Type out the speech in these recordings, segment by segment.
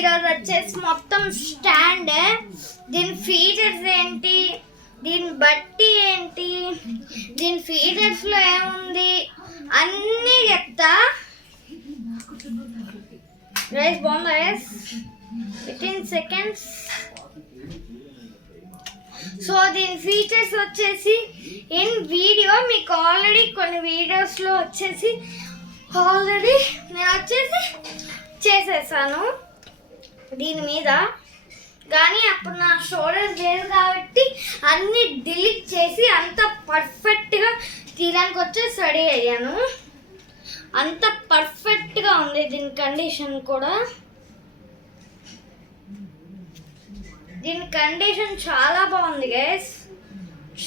ఈరోజు వచ్చేసి మొత్తం స్టాండ్, దీని ఫీచర్స్ ఏంటి, దీని బట్టి ఏంటి, దీని ఫీచర్స్లో ఏముంది అన్నీ చెప్తా. రైస్ బాగుందా రైస్ వితిన్ సెకండ్స్. సో దీని ఫీచర్స్ వచ్చేసి ఇన్ వీడియో మీకు ఆల్రెడీ కొన్ని వీడియోస్లో వచ్చేసి నేను వచ్చేసి చేసేసాను దీని మీద, కానీ అప్పుడు నా షోల్డర్స్ లేదు కాబట్టి అన్నీ డిలీట్ చేసి అంత పర్ఫెక్ట్గా తీయడానికి వచ్చేసి రెడీ అయ్యాను. అంత పర్ఫెక్ట్గా ఉంది దీని కండిషన్ కూడా. దీని కండిషన్ చాలా బాగుంది గైస్,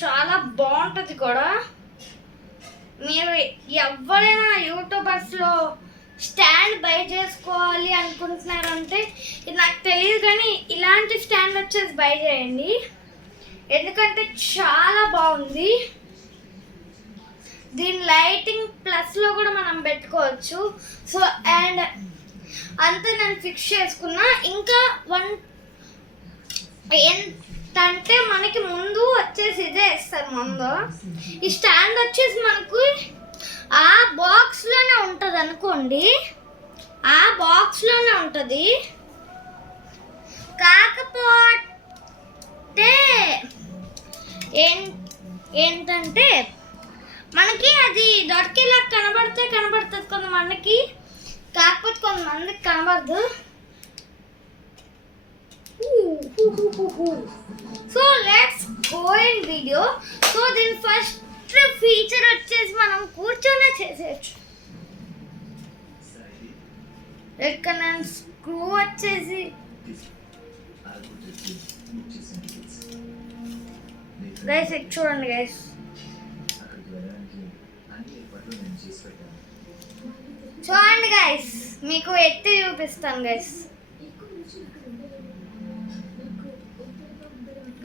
చాలా బాగుంటుంది కూడా. మీరు ఎవరైనా యూట్యూబర్స్లో స్టాండ్ బై చేసుకోవాలి అనుకుంటున్నారంటే ఇది నాకు తెలియదు, కానీ ఇలాంటి స్టాండ్ వచ్చేసి బై చేయండి, ఎందుకంటే చాలా బాగుంది. దీని లైటింగ్ ప్లస్లో కూడా మనం పెట్టుకోవచ్చు. సో అండ్ అంతా నేను ఫిక్స్ చేసుకున్నా. ఇంకా ఏంటంటే మనకి ముందు వచ్చేసి ఇదే ఇస్తారు. ముందు ఈ స్టాండ్ వచ్చేసి మనకు ఆ బాక్స్లోనే ఉంటుంది అనుకోండి, ఆ బాక్స్లోనే ఉంటుంది. కాకపోతే ఏంటంటే మనకి అది దొరికేలా కనబడుతుంది కొంతమందికి, కాకపోతే కొంతమందికి కనబడదు. So let's go in video. So దీని ఫస్ట్ ఫీచర్ వచ్చేసి మనం కూర్చొని చేసేయచ్చు. ఇక్కడ నేను స్క్రూ వచ్చేసి గైస్ చూడండి గైస్, చూడండి గైస్, మీకు ఎత్తి చూపిస్తాను గైస్.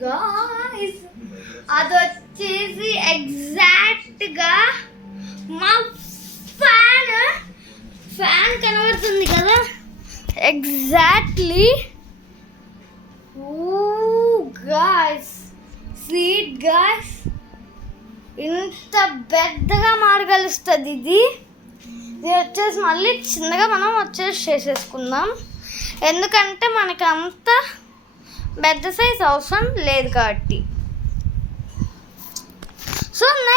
గాయ్స్ అది వచ్చేసి ఎగ్జాక్ట్గా మా ఫ్యాన్ కనబడుతుంది కదా, ఎగ్జాక్ట్లీ. గాయ్స్ సీట్ గాయ్స్, ఇంత పెద్దగా మారగలుస్తుంది ఇది. ఇది వచ్చేసి మళ్ళీ చిన్నగా మనం వచ్చేసి చేసేసుకుందాం, ఎందుకంటే మనకి అంత పెద్ద సైజ్ అవసరం లేదు కాబట్టి. సో